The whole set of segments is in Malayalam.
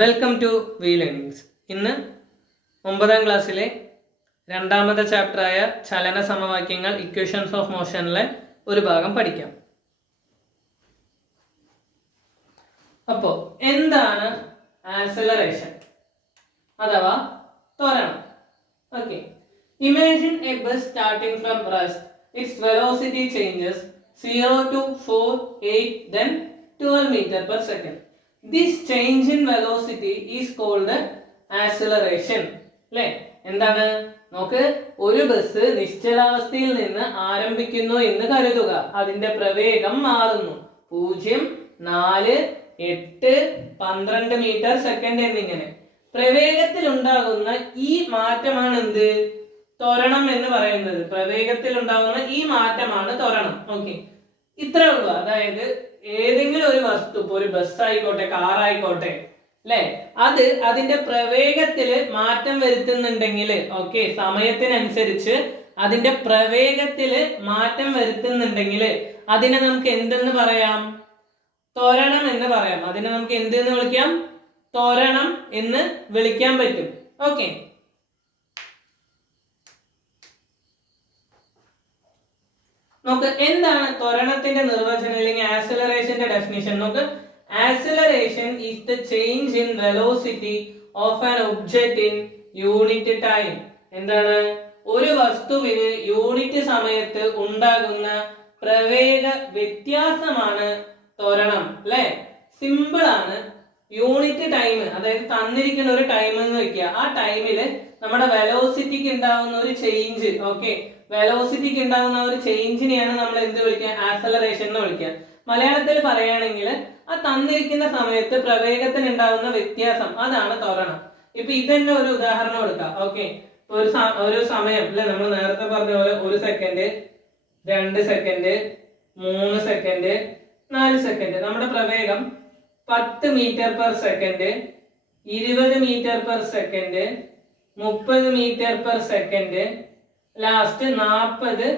Welcome to V learnings. ഇന്ന് 9ാം ക്ലാസ്സിലെ രണ്ടാമത്തെ ചാപ്റ്ററായ ചലന സമവാക്യങ്ങൾ ഇക്വേഷൻസ് ഓഫ് മോഷനിലെ ഒരു ഭാഗം പഠിക്കാം. അപ്പോൾ എന്താണ് ആക്സിലറേഷൻ അഥവാ ത്വരണം? Okay, imagine a bus starting from rest. Its velocity changes 0 to 4, 8, then 12 meter per second. This change in velocity is called acceleration. അല്ലേ? എന്താണ്? നമുക്ക് ഒരു ബസ് നിശ്ചലാവസ്ഥയിൽ നിന്ന് ആരംഭിക്കുന്നു എന്ന് കരുതുക. അതിന്റെ പ്രവേഗം മാറുന്നു 0, 4, 8, 12 മീറ്റർ സെക്കൻഡ് എന്നിങ്ങനെ. പ്രവേഗത്തിൽ ഉണ്ടാകുന്ന ഈ മാറ്റമാണ് എന്ത്? ത്വരണം എന്ന് പറയുന്നത്. പ്രവേഗത്തിൽ ഉണ്ടാകുന്ന ഈ മാറ്റമാണ് ത്വരണം. ഓക്കെ, ഇത്രേ ഉള്ളൂ. അതായത് ഏതെങ്കിലും ഒരു വസ്തു, ഇപ്പൊ ഒരു ബസ് ആയിക്കോട്ടെ, കാർ ആയിക്കോട്ടെ, അല്ലെ, അത് അതിന്റെ പ്രവേഗത്തില് മാറ്റം വരുത്തുന്നുണ്ടെങ്കിൽ, ഓക്കെ, സമയത്തിനനുസരിച്ച് അതിന്റെ പ്രവേഗത്തില് മാറ്റം വരുത്തുന്നുണ്ടെങ്കിൽ അതിനെ നമുക്ക് എന്തെന്ന് പറയാം? ത്വരണം എന്ന് പറയാം. അതിനെ നമുക്ക് എന്തെന്ന് വിളിക്കാം? ത്വരണം എന്ന് വിളിക്കാൻ പറ്റും. ഓക്കെ, നോക്ക്, എന്താണ് ത്വരണത്തിന്റെ നിർവചനം അല്ലെങ്കിൽ ആക്സിലറേഷന്റെ ഡെഫിനിഷൻ നോക്ക്. Acceleration is the change in velocity of an object in unit time. എന്താണ്? ഒരു വസ്തുവിന് യൂണിറ്റ് സമയത്ത് ഉണ്ടാകുന്ന പ്രവേഗ വ്യത്യാസമാണ് ത്വരണം. അല്ലെ? സിമ്പിൾ ആണ്. യൂണിറ്റ് ടൈം, അതായത് തന്നിരിക്കുന്ന ഒരു ടൈം എന്ന് വെക്കുക. ആ ടൈമില് നമ്മുടെ വെലോസിറ്റിക്ക് ഉണ്ടാകുന്ന ഒരു ചേഞ്ച്, ഓക്കെ, വെലോസിറ്റിക്ക് ഉണ്ടാകുന്ന ഒരു ചേഞ്ചിനെയാണ് നമ്മൾ എന്ത് വിളിക്കുക? ആക്സലറേഷൻ എന്ന് വിളിക്കുക. മലയാളത്തിൽ പറയുകയാണെങ്കിൽ ആ തന്നിരിക്കുന്ന സമയത്ത് പ്രവേഗത്തിന് ഉണ്ടാകുന്ന വ്യത്യാസം, അതാണ് ത്വരണം. ഇപ്പൊ ഇതന്നെ ഒരു ഉദാഹരണം കൊടുക്കാം. ഓക്കെ, ഒരു സമയം അല്ലെ, നമ്മൾ നേരത്തെ പറഞ്ഞ പോലെ 1 സെക്കൻഡ്, 2 സെക്കൻഡ്, 3 സെക്കൻഡ്, 4 സെക്കൻഡ്. നമ്മുടെ പ്രവേഗം 10 metre per second, 20 metre per second, 30 metre per second, last 40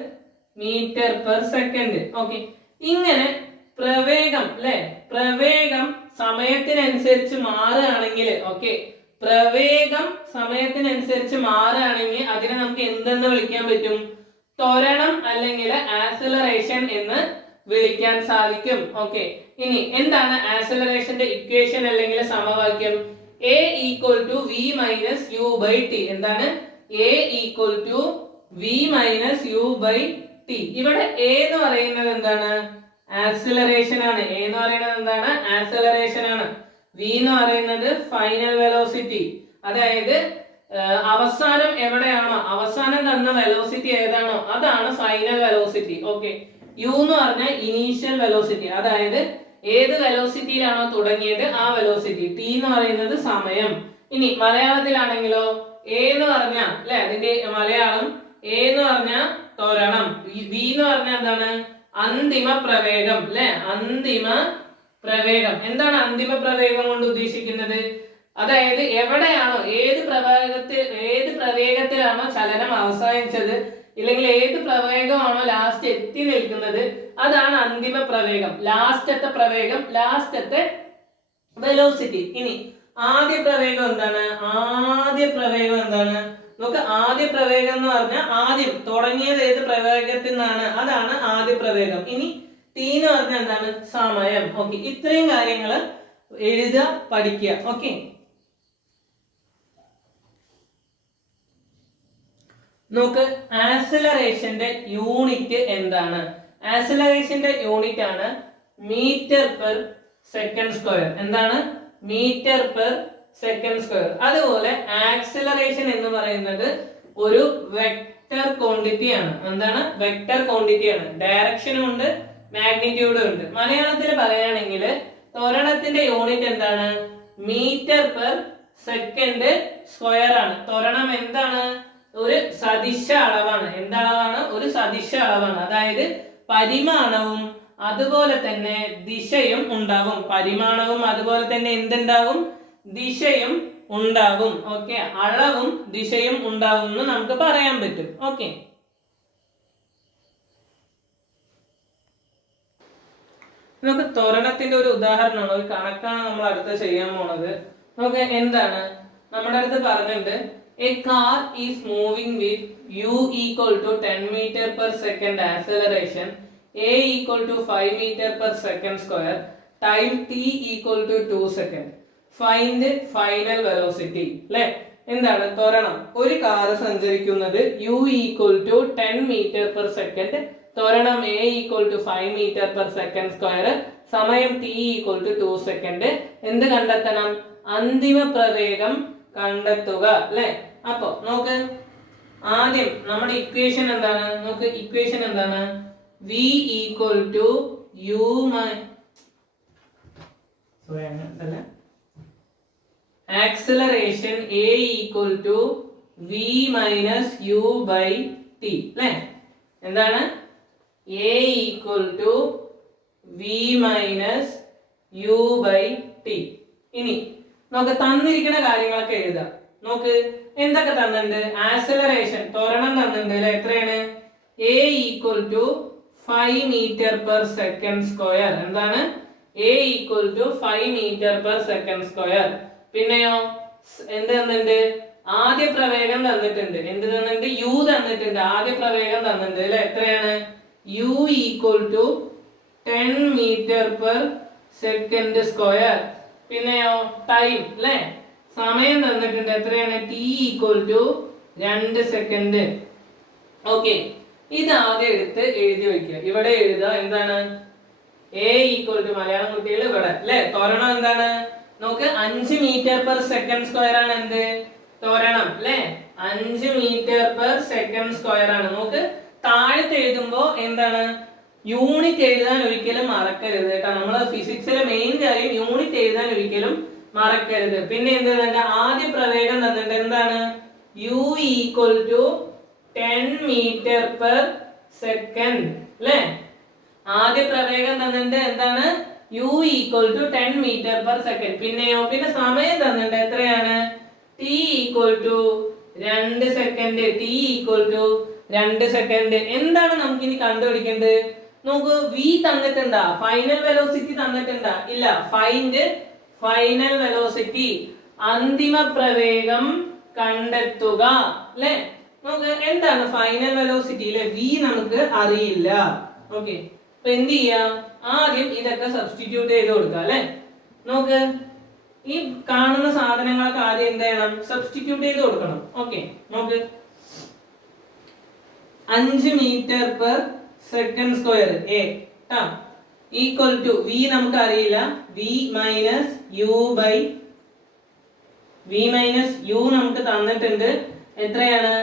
metre per second. Okay, ഇങ്ങനെ പ്രവേഗം, അല്ലെ, പ്രവേഗം സമയത്തിനനുസരിച്ച് മാറുകയാണെങ്കിൽ, ഓക്കെ, പ്രവേഗം സമയത്തിനനുസരിച്ച് മാറുകയാണെങ്കിൽ അതിനെ നമുക്ക് എന്തെന്ന് വിളിക്കാൻ പറ്റും? ത്വരണം അല്ലെങ്കിൽ ആക്സിലറേഷൻ എന്ന് വിളിക്കാൻ സാധിക്കും. ഓക്കെ, ഇനി എന്താണ് ആക്സിലറേഷന്റെ ഇക്വേഷൻ അല്ലെങ്കിൽ സമവാക്യം? A equal to v minus u by t. എന്താണ്? A equal to v minus u by t. ഇവിടെ A എന്ന് പറയുന്നത് എന്താണ്? ആക്സിലറേഷൻ ആണ്. A എന്ന് പറയുന്നത് എന്താണ്? ആക്സിലറേഷൻ ആണ്. V എന്ന് പറയുന്നത് ഫൈനൽ വെലോസിറ്റി, അതായത് അവസാനം എവിടെയാണോ, അവസാനം തന്ന വെലോസിറ്റി ഏതാണോ അതാണ് ഫൈനൽ വെലോസിറ്റി. ഓക്കെ, u എന്ന് പറഞ്ഞാൽ ഇനീഷ്യൽ വെലോസിറ്റി, അതായത് ഏത് വെലോസിറ്റിയിലാണോ തുടങ്ങിയത് ആ വെലോസിറ്റി. ടി എന്ന് പറയുന്നത് സമയം. ഇനി മലയാളത്തിലാണെങ്കിലോ എ എന്ന് പറഞ്ഞാൽ, അല്ലെ, അതിന്റെ മലയാളം എ എന്ന് പറഞ്ഞാൽ ത്വരണം, വി എന്ന് പറഞ്ഞാൽ എന്താണ്? അന്തിമ പ്രവേഗം, അല്ലെ, അന്തിമ പ്രവേഗം. എന്താണ് അന്തിമ പ്രവേഗം കൊണ്ട് ഉദ്ദേശിക്കുന്നത്? അതായത് എവിടെയാണോ, ഏത് പ്രവേഗത്തിലാണോ ചലനം അവസാനിച്ചത്, ഇല്ലെങ്കിൽ ഏത് പ്രവേഗമാണോ ലാസ്റ്റ് എത്തി നിൽക്കുന്നത്, അതാണ് അന്തിമ പ്രവേഗം, ലാസ്റ്റത്തെ പ്രവേഗം, ലാസ്റ്റത്തെ വെലോസിറ്റി. ഇനി ആദ്യ പ്രവേഗം എന്താണ്? ആദ്യ പ്രവേഗം എന്താണ്? നമുക്ക് ആദ്യ പ്രവേഗം എന്ന് പറഞ്ഞാൽ ആദ്യം തുടങ്ങിയത് ഏത് പ്രവേഗത്തിൽ നിന്നാണ്, അതാണ് ആദ്യ പ്രവേഗം. ഇനി ടി എന്ന് പറഞ്ഞാൽ എന്താണ്? സമയം. ഓക്കെ, ഇത്രയും കാര്യങ്ങൾ എഴുതുക, പഠിക്കുക. ഓക്കെ, നോക്ക്, ആക്സിലറേഷന്റെ യൂണിറ്റ് എന്താണ്? ആക്സിലറേഷന്റെ യൂണിറ്റ് ആണ് മീറ്റർ പെർ സെക്കൻഡ് സ്ക്വയർ. എന്താണ്? Metre per second square. അതുപോലെ ആക്സിലറേഷൻ എന്ന് പറയുന്നത് ഒരു വെക്റ്റർ ക്വാണ്ടിറ്റി ആണ്. എന്താണ്? വെക്റ്റർ ക്വാണ്ടിറ്റി ആണ്. ഡയറക്ഷനും ഉണ്ട്, മാഗ്നിറ്റ്യൂഡും ഉണ്ട്. മലയാളത്തിൽ പറയുകയാണെങ്കിൽ ത്വരണത്തിന്റെ യൂണിറ്റ് എന്താണ്? മീറ്റർ പെർ സെക്കൻഡ് സ്ക്വയർ ആണ്. ത്വരണം എന്താണ്? ഒരു സദിശ അളവാണ്. എന്തളവാണ്? ഒരു സദിശ അളവാണ്. അതായത് പരിമാണവും അതുപോലെ തന്നെ ദിശയും ഉണ്ടാകും. പരിമാണവും അതുപോലെ തന്നെ എന്തുണ്ടാകും? ദിശയും ഉണ്ടാകും. ഓക്കെ, അളവും ദിശയും ഉണ്ടാകും എന്ന് നമുക്ക് പറയാൻ പറ്റും. ഓക്കെ, നമുക്ക് ത്വരണത്തിന്റെ ഒരു ഉദാഹരണമാണ്, ഒരു കണക്കാണ് നമ്മൾ അടുത്ത് ചെയ്യാൻ പോണത്. നമുക്ക് എന്താണ് നമ്മുടെ അടുത്ത് പറഞ്ഞിട്ടുണ്ട് A car is moving with u equal to 10 meter per second acceleration, a equal to 5 meter per second square, time t equal to 2 second. Find final velocity. അല്ലേ? എന്താണ് ത്വരണം? ഒരു കാർ സഞ്ചരിക്കുന്നത് u equal to 10 meter per second, ത്വരണം a equal to 5 meter per second square, സമയം t equal to 2 second. എന്ത് കണ്ടെത്തണം? അന്തിമ പ്രവേഗം കണ്ടെത്തുക. അല്ലേ? അപ്പൊ നോക്ക്, ആദ്യം നമ്മുടെ ഇക്വേഷൻ എന്താണ്? നോക്ക്, ഇക്വേഷൻ എന്താണ്? v equal to u acceleration a equal to v minus u by t. അല്ലേ? എന്താണ്? a equal to v minus u by t. ഇനി നമുക്ക് തന്നിരിക്കുന്ന കാര്യങ്ങളൊക്കെ എഴുതാം. നോക്ക്, എന്തൊക്കെ തന്നിട്ടുണ്ട്? ആക്സിലറേഷൻ ത്വരണം തന്നിട്ടുണ്ട് അല്ലെ? എത്രയാണ്? a equal to 5 meter per second square. എന്താണ്? a equal to 5 meter per second square. പിന്നെയോ എന്ത് തന്നിട്ടുണ്ട്? ആദ്യ പ്രവേഗം തന്നിട്ടുണ്ട്. എന്ത് തന്നിട്ടുണ്ട്? u തന്നിട്ടുണ്ട്. ആദ്യ പ്രവേഗം തന്നിട്ടുണ്ട് അല്ലെ? എത്രയാണ്? u equal to 10 meter per second square. പിന്നെയോ ടൈം അല്ലെ? സമയം തന്നിട്ടുണ്ട്. എത്രയാണ്? t equal to 2 second. Okay, ഇത് ആദ്യം എടുത്ത് എഴുതി വെക്കുക. ഇവിടെ എഴുതുക. എന്താണ്? a equal to, മലയാളം കുട്ടികൾ ഇവിടെ അല്ലെ? ത്വരണം എന്താണ്? നോക്ക്, 5 മീറ്റർ പെർ സെക്കൻഡ് സ്ക്വയർ ആണ് എന്ത്? ത്വരണം അല്ലെ? 5 മീറ്റർ പെർ സെക്കൻഡ് സ്ക്വയർ ആണ്. നോക്ക്, താഴത്ത് എഴുതുമ്പോ എന്താണ്? യൂണിറ്റ് എഴുതാൻ ഒരിക്കലും മറക്കരുത് കേട്ടോ. നമ്മള് ഫിസിക്സിലെ മെയിൻ കാര്യം യൂണിറ്റ് എഴുതാൻ ഒരിക്കലും മറക്കരുത്. പിന്നെ എന്ത് തന്നിട്ട്? ആദ്യ പ്രവേഗം തന്നിട്ട് എന്താണ്? u equal to 10 meter per second അല്ലേ? ആദ്യ പ്രവേഗം തന്നിട്ട് എന്താണ്? u equal to 10 meter per second. പിന്നെയോ പിന്നെ സമയം തന്നിട്ട് എത്രയാണ്? t equal to 2 second. t equal to 2 second. എന്താണ് നമുക്ക് ഇനി കണ്ടുപിടിക്കേണ്ടത്? നോക്കൂ, v തന്നിട്ടുണ്ടാ? ഫൈനൽ വെലോസിറ്റി തന്നിട്ടുണ്ടാ? ഇല്ല. ഫൈൻഡ് ഫൈനൽ വെലോസിറ്റി, അന്തിമ പ്രവേഗം കണ്ടെത്തുക അല്ലെ? നമുക്ക് എന്താണ് ഫൈനൽ വെലോസിറ്റി അല്ലെ? v നമുക്ക് അറിയില്ല. ഓക്കെ, അപ്പൊ എന്ത് ചെയ്യാം? ആദ്യം ഇതൊക്കെ സബ്സ്റ്റിറ്റ്യൂട്ട് ചെയ്ത് കൊടുക്കുക അല്ലെ? നോക്ക്, ഈ കാണുന്ന സാധനങ്ങളൊക്കെ ആദ്യം എന്ത് ചെയ്യണം? സബ്സ്റ്റിറ്റ്യൂട്ട് ചെയ്ത് കൊടുക്കണം. ഓക്കെ, നോക്ക്, 5 metre per second square a equal to v നമുക്ക് അറിയില്ല. v മൈനസ് u നമുക്ക് തന്നിട്ടുണ്ട്. എത്രയാണ്?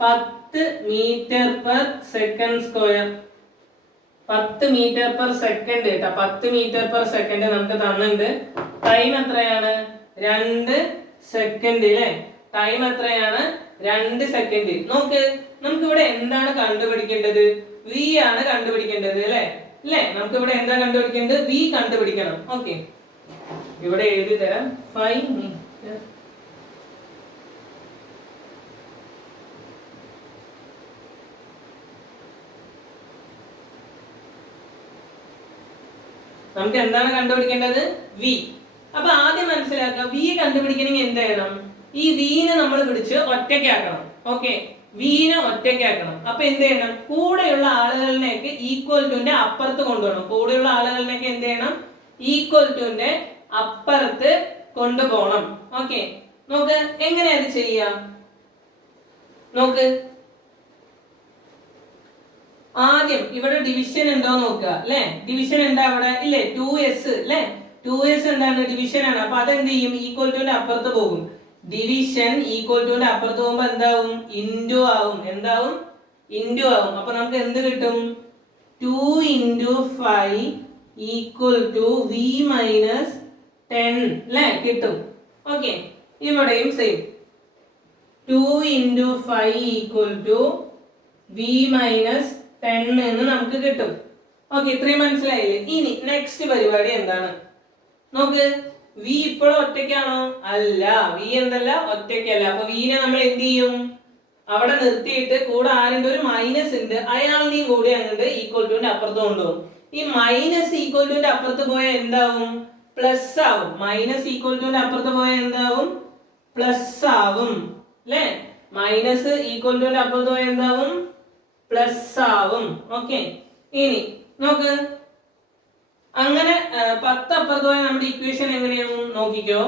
10 metre per second square. 10 metre per second കേട്ടോ. 10 മീറ്റർ പെർ സെക്കൻഡ് നമുക്ക് തന്നിട്ടുണ്ട്. ടൈം എത്രയാണ്? 2 സെക്കൻഡ് അല്ലേ? ടൈം എത്രയാണ്? 2 സെക്കൻഡ്. നോക്ക്, നമുക്ക് ഇവിടെ എന്താണ് കണ്ടുപിടിക്കേണ്ടത്? v ആണ് കണ്ടുപിടിക്കേണ്ടത് അല്ലേ? അല്ലേ? നമുക്ക് ഇവിടെ എന്താ കണ്ടുപിടിക്കേണ്ടത്? v കണ്ടുപിടിക്കണം. ഓക്കെ, ഇവിടെ എഴുതി തരാം. 5 മീറ്റർ നമുക്ക് എന്താണ് കണ്ടുപിടിക്കേണ്ടത്? v. അപ്പൊ ആദ്യം മനസ്സിലാക്കുക, v കണ്ടുപിടിക്കണമെങ്കിൽ എന്ത് ചെയ്യണം? ഈ v നെ നമ്മൾ പിടിച്ച് ഒറ്റയ്ക്കാക്കണം. ഓക്കെ, v നെ ഒറ്റയ്ക്കാക്കണം. അപ്പൊ എന്ത് ചെയ്യണം? കൂടെയുള്ള ആളുകളിലേക്ക് ഈക്വൽ ടുന്റെ അപ്പുറത്ത് കൊണ്ടുപോകണം. കൂടെയുള്ള ആളുകളിലേക്ക് എന്ത് ചെയ്യണം? ഈക്വൽ ടുന്റെ അപ്പുറത്ത് കൊണ്ടുപോകണം. ഓക്കെ, നോക്ക് എങ്ങനെ അത് ചെയ്യാം? നോക്ക്, ആദ്യം ഇവിടെ ഡിവിഷൻ ഉണ്ടോ നോക്കുക അല്ലെ? ഡിവിഷൻ ഉണ്ടോ അവിടെ? ഇല്ലേ? 2s അല്ലെ? 2s എന്താണ്? ഡിവിഷൻ ആണ്. അപ്പൊ അതെന്ത് ചെയ്യും? ഈക്വൽ ടുന്റെ അപ്പുറത്ത് പോകും. ഡിവിഷൻ ഈക്വൽ ടുന്റെ അപ്പുറത്ത് പോകുമ്പോ എന്താവും? ഇൻറ്റു ആവും. എന്താവും? ഇൻറ്റു ആവും. അപ്പൊ നമുക്ക് എന്ത് കിട്ടും? 2 into 5 equal to v minus 10 അല്ലെ? കിട്ടും. ഓക്കെ, ഇവിടെയും same. 2 into 5 equal to v minus 10 എന്ന് നമുക്ക് കിട്ടും. ഓക്കെ, ഇത്രയും മനസ്സിലായില്ലേ? ഇനി നെക്സ്റ്റ് പരിപാടി എന്താണ്? നോക്ക്, v ഇപ്പോഴും ഒറ്റയ്ക്കാണോ? അല്ല, v എന്തല്ല? ഒറ്റയ്ക്കല്ല. അപ്പൊ v നെ നമ്മൾ എന്ത് ചെയ്യും? അവിടെ നിർത്തിയിട്ട് കൂടെ ആരുടെ ഒരു മൈനസ് ഉണ്ട്, അയാളുടെയും കൂടി അങ്ങോട്ട് ഈക്വൽ ടുന്റെ അപ്പുറത്ത് കൊണ്ടുപോകും. ഈ മൈനസ് ഈക്വൽ ടുന്റെ അപ്പുറത്ത് പോയാൽ എന്താവും? പ്ലസ് ആവും. മൈനസ് ഈക്വൽ ടു അപ്പുറത്ത് പോയാൽ എന്താവും? പ്ലസ് ആവും അല്ലേ? മൈനസ് ഈക്വൽ ടു അപ്പുറത്ത് പോയാൽ എന്താവും? പ്ലസ് ആവും. ഓക്കെ, ഇനി നോക്ക്, അങ്ങനെ 10 അപ്പുറത്ത് പോയാൽ നമ്മുടെ ഇക്വേഷൻ എങ്ങനെയാവും നോക്കിക്കോ.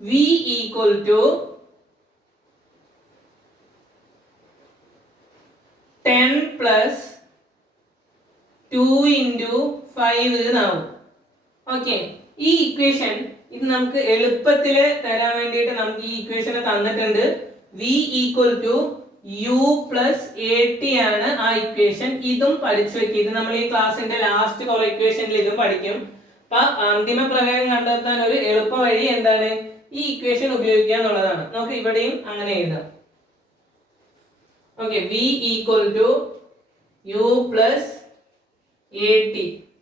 v equal to 10 plus 2 into 5 എന്നാവും. ഓക്കെ, ഈ ഇക്വേഷൻ ഇത് നമുക്ക് എളുപ്പത്തിൽ തരാൻ വേണ്ടിയിട്ട് നമുക്ക് ഈ ഇക്വേഷൻ തന്നിട്ടുണ്ട്. v equal to u plus at ആണ് ആ ഇക്വേഷൻ. ഇതും പഠിച്ചു വെക്കുക. ഇത് നമ്മൾ ഈ ക്ലാസ്സിന്റെ ലാസ്റ്റ് കുറെ ഇക്വേഷനിൽ ഇതും പഠിക്കും. അപ്പൊ അന്തിമ പ്രവേഗം കണ്ടെത്താൻ ഒരു എളുപ്പ വഴി എന്താണ്? ഈ ഇക്വേഷൻ ഉപയോഗിക്കുക എന്നുള്ളതാണ്. നമുക്ക് ഇവിടെയും അങ്ങനെ എഴുതാം. Okay, v equal to u plus at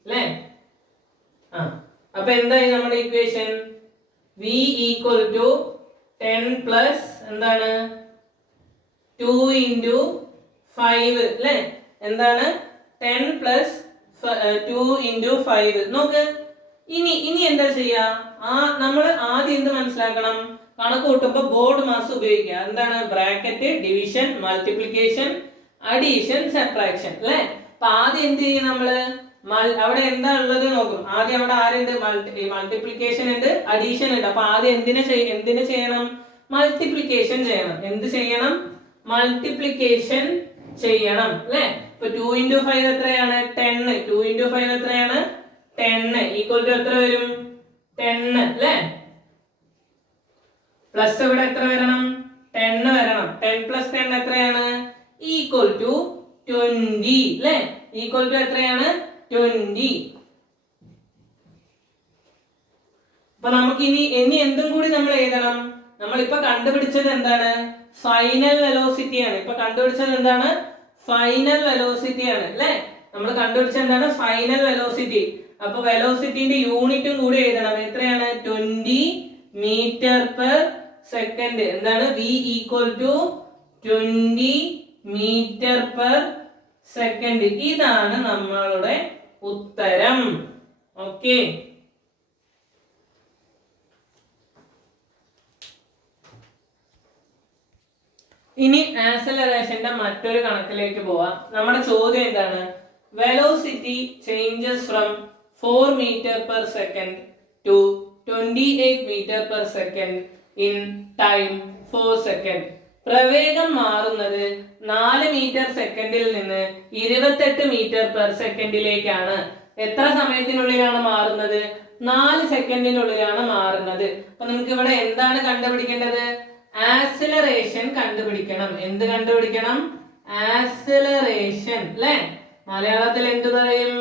അല്ലേ? അപ്പൊ എന്തായി നമ്മുടെ equation? v equal to 10 plus എന്താണ് 2 ഇൻറ്റു 5 അല്ലേ? എന്താണ് 10 പ്ലസ് 2 ഇൻറ്റു 5. നോക്ക്, ഇനി എന്താ ചെയ്യാ? നമ്മൾ ആദ്യം എന്ത് മനസ്സിലാക്കണം? കണക്ക് കൂട്ടുമ്പോ ബോർഡ് മാസ് ഉപയോഗിക്കുക. എന്താണ്? Bracket, division, multiplication, addition, subtraction അല്ലേ? അപ്പൊ ആദ്യം എന്ത് ചെയ്യും നമ്മള്? അവിടെ എന്താ ഉള്ളത് നോക്കും. ആദ്യം അവിടെ ആരുണ്ട്? മൾട്ടിപ്ലിക്കേഷൻ ഉണ്ട്, അഡീഷൻ ഉണ്ട്. അപ്പൊ ആദ്യം എന്തിനു ചെയ്യണം? മൾട്ടിപ്ലിക്കേഷൻ ചെയ്യണം. എന്ത് ചെയ്യണം? മൾട്ടിപ്ലിക്കേഷൻ ചെയ്യണം അല്ലേ? ഇപ്പൊ 2 ഇൻറ്റു 5 എത്രയാണ്? 10. 2 ഇൻറ്റു 5 എത്രയാണ്? 10 ഈക്വൽ ടു എത്ര വരും? 10 അല്ലേ? പ്ലസ് ഇവിടെ എത്ര വരണം? 10 വരണം. 10 പ്ലസ് 10 എത്രയാണ്? ഈക്വൽ ടു 20 അല്ലേ? ഈക്വൽ ടു എത്രയാണ്? 20. അപ്പൊ നമുക്ക് ഇനി എന്തും കൂടി നമ്മൾ എഴുതണം. നമ്മളിപ്പോ കണ്ടുപിടിച്ചത് എന്താണ്? ഫൈനൽ വെലോസിറ്റി ആണ്. ഇപ്പൊ കണ്ടുപിടിച്ചത് എന്താണ്? ഫൈനൽ വെലോസിറ്റി ആണ് അല്ലേ? നമ്മൾ കണ്ടുപിടിച്ചത് എന്താണ്? Final velocity. അപ്പൊ വെലോസിറ്റിന്റെ യൂണിറ്റും കൂടി എഴുതണം. എത്രയാണ്? 20 മീറ്റർ പെർ സെക്കൻഡ്. എന്താണ്? v equal to 20 metre per second. ഇതാണ് നമ്മളുടെ ഉത്തരം. ഓക്കെ, ഇനി ആക്സലറേഷന്റെ മറ്റൊരു കണക്കിലേക്ക് പോവാം. നമ്മുടെ ചോദ്യം എന്താണ്? Velocity changes from 4 metre per second to 28 metre per second in time 4 second. പ്രവേഗം മാറുന്നത് 4 മീറ്റർ സെക്കൻഡിൽ നിന്ന് 28 മീറ്റർ പെർ സെക്കൻഡിലേക്കാണ്. എത്ര സമയത്തിനുള്ളിലാണ് മാറുന്നത്? 4 സെക്കൻഡിനുള്ളിലാണ് മാറുന്നത്. അപ്പൊ നമുക്ക് ഇവിടെ എന്താണ് കണ്ടുപിടിക്കേണ്ടത്? ആക്സിലറേഷൻ കണ്ടുപിടിക്കണം. എന്ത് കണ്ടുപിടിക്കണം? ആക്സിലറേഷൻ അല്ലേ? മലയാളത്തിൽ എന്ത് പറയും?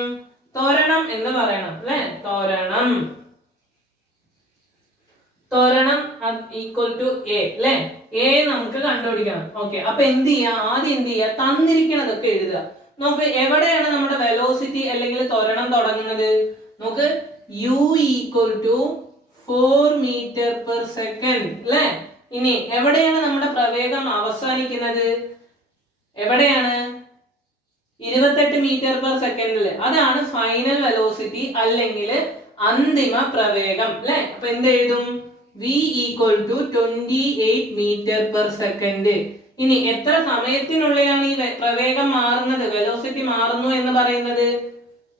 ത്വരണം എന്ന് പറയണം അല്ലേ? ത്വരണം. ത്വരണം ഈക്വൽ ടു a അല്ലേ? a നമുക്ക് കണ്ടുപിടിക്കണം. ഓക്കെ, അപ്പൊ എന്ത് ചെയ്യാ? ആദ്യം എന്ത് ചെയ്യാ? തന്നിരിക്കണതൊക്കെ എഴുതുക. നോക്ക്, എവിടെയാണ് നമ്മുടെ വെലോസിറ്റി അല്ലെങ്കിൽ ത്വരണം തുടങ്ങുന്നത്? നോക്ക്, u equal to 4 metre per second അല്ലേ? ഇനി എവിടെയാണ് നമ്മുടെ പ്രവേഗം അവസാനിക്കുന്നത്? എവിടെയാണ്? 28 മീറ്റർ പെർ സെക്കൻഡിൽ. അതാണ് ഫൈനൽ വെലോസിറ്റി അല്ലെങ്കിൽ അന്തിമ പ്രവേഗം അല്ലേ? അപ്പൊ എന്ത് എഴുതും? v equal to 28 metre per second. ഇനി എത്ര സമയത്തിനുള്ളിലാണ് ഈ പ്രവേഗം മാറുന്നത്, വെലോസിറ്റി മാറുന്നു എന്ന് പറയുന്നത്?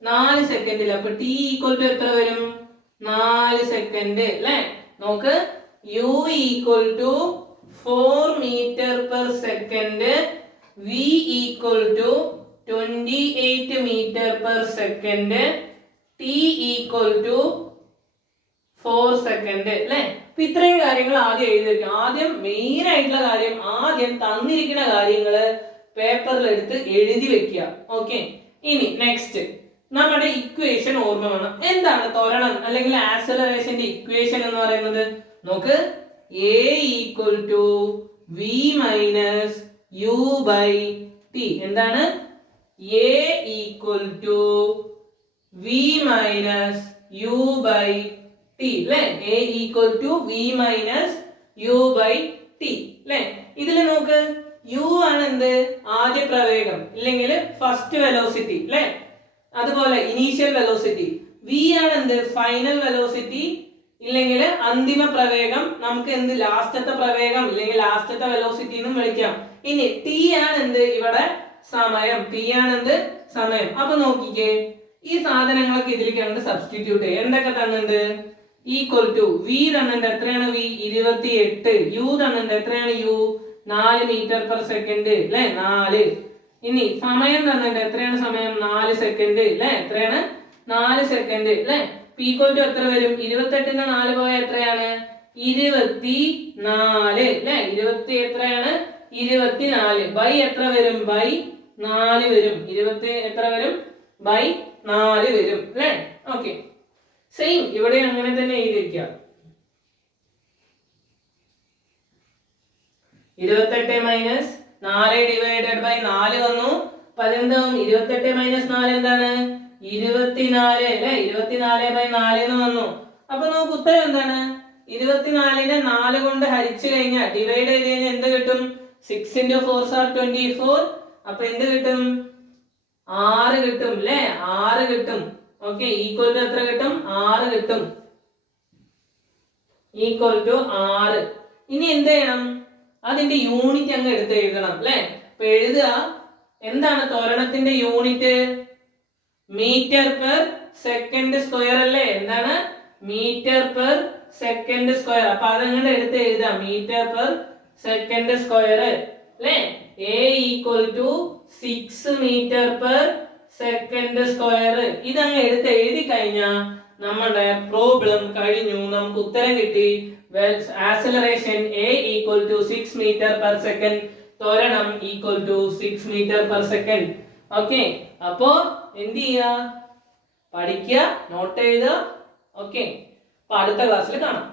4 സെക്കൻഡിൽ. അപ്പൊ t ഈക്വൽ ടു എത്ര വരും? 4 സെക്കൻഡ് അല്ലേ? നോക്ക്, u equal to 4 metre per second, v equal to 28 metre per second, t equal to 4 second അല്ലേ? അപ്പൊ ഇത്രയും കാര്യങ്ങൾ ആദ്യം എഴുതി വെക്കുക. ആദ്യം മെയിൻ ആയിട്ടുള്ള കാര്യം, ആദ്യം തന്നിരിക്കുന്ന കാര്യങ്ങള് പേപ്പറിൽ എടുത്ത് എഴുതി വെക്കുക. ഓക്കെ, ഇനി നെക്സ്റ്റ് നമ്മുടെ ഇക്വേഷൻ ഓർമ്മ വേണം. എന്താണ് ത്വരണം അല്ലെങ്കിൽ ആക്സലറേഷന്റെ ഇക്വേഷൻ എന്ന് പറയുന്നത്? നോക്ക്, a equal to v minus u by t. എന്താണ്? a equal to v minus u by t അല്ലേ? a equal to v minus u by t അല്ലേ? ഇതില് നോക്ക്, u ആണ് എന്ത്? ആദ്യ പ്രവേഗം ഇല്ലെങ്കിൽ ഫസ്റ്റ് വെലോസിറ്റി അല്ലേ? അതുപോലെ ഇനീഷ്യൽ വെലോസിറ്റി. വി ആണ് എന്ത് ഫൈനൽ വെലോസിറ്റി ഇല്ലെങ്കിൽ അന്തിമ പ്രവേഗം, നമുക്ക് എന്ത് ലാസ്റ്റത്തെ പ്രവേഗം ഇല്ലെങ്കിൽ ലാസ്റ്റത്തെ വെലോസിറ്റി എന്നും വിളിക്കാം. ഇനി ടി ആണ് എന്ത് ഇവിടെ സമയം, ടി ആണ് എന്ത് സമയം. അപ്പൊ നോക്കിക്കേ, ഈ സാധനങ്ങളൊക്കെ ഇതിലേക്ക് അങ്ങോട്ട് സബ്സ്റ്റിറ്റ്യൂട്ട് ചെയ്യാം. എന്തൊക്കെ തന്നിട്ടുണ്ട്? ഈക്വൽ ടു വി തന്നിട്ടുണ്ട്, എത്രയാണ് വി 28, യു തന്നിട്ടുണ്ട്, എത്രയാണ് യു 4 മീറ്റർ പെർ സെക്കൻഡ് അല്ലെ 4. ഇനി സമയം തന്നിട്ടുണ്ട്, എത്രയാണ് സമയം 4 സെക്കൻഡ് അല്ലെ, എത്രയാണ് 4 സെക്കൻഡ് അല്ലെ. ഈക്വൽ ടു എത്ര വരും? 28ന്റെ 4 പോയ എത്രയാണ് 24 അല്ലെ. 20 എത്രയാണ് 24 ബൈ എത്ര വരും? ബൈ 4 വരും. 20 എത്ര വരും? ബൈ 4 വരും അല്ലെ. ഓക്കെ, സെയിം ഇവിടെ അങ്ങനെ തന്നെ എഴുതിയിരിക്കുക. 28 മൈനസ് 4 ഡിവൈഡഡ് ബൈ 4 വന്നു. അപ്പൊ അതെന്താവും? 28 മൈനസ് 4 എന്താണ്? 24 അല്ലെ. 24 ബൈ 4 എന്ന് വന്നു. അപ്പൊ നമുക്ക് ഉത്തരം എന്താണ്? 24നെ 4 കൊണ്ട് ഹരിച്ചു കഴിഞ്ഞാൽ ഡിവൈഡ് ചെയ്ത് കഴിഞ്ഞാൽ എന്ത് കിട്ടും? 6 into 4 are 24. അപ്പൊ എന്ത് കിട്ടും? 6 കിട്ടും അല്ലെ. 6 കിട്ടും. ഓക്കെ, ഈക്വൽ ടു എത്ര കിട്ടും? 6 കിട്ടും. Equal to 6. ഇനി എന്ത് ചെയ്യണം? അതിന്റെ യൂണിറ്റ് അങ്ങ് എടുത്ത് എഴുതണം അല്ലെ. അപ്പൊ എഴുതുക, എന്താണ് ത്വരണത്തിന്റെ unit? Metre per second square അല്ലേ. എന്താണ്? Metre per second square. അപ്പൊ അതങ്ങനെ എടുത്ത് എഴുതാം, മീറ്റർ പെർ സെക്കൻഡ് സ്ക്വയർ അല്ലേ. A equal to 6 metre per second square. ഇതങ്ങ് എടുത്ത് എഴുതി കഴിഞ്ഞാൽ നമ്മുടെ പ്രോബ്ലം കഴിഞ്ഞു. നമുക്ക് ഉത്തരം കിട്ടി. Acceleration a equal to 6 metre per second, ത്വരണം equal to 6 metre per second. Okay, അപ്പോ എന്ത് ചെയ്യുക? പഠിക്കുക, നോട്ട് എഴുതുക. ഓക്കെ, അപ്പൊ അടുത്ത ക്ലാസ്സിൽ കാണാം.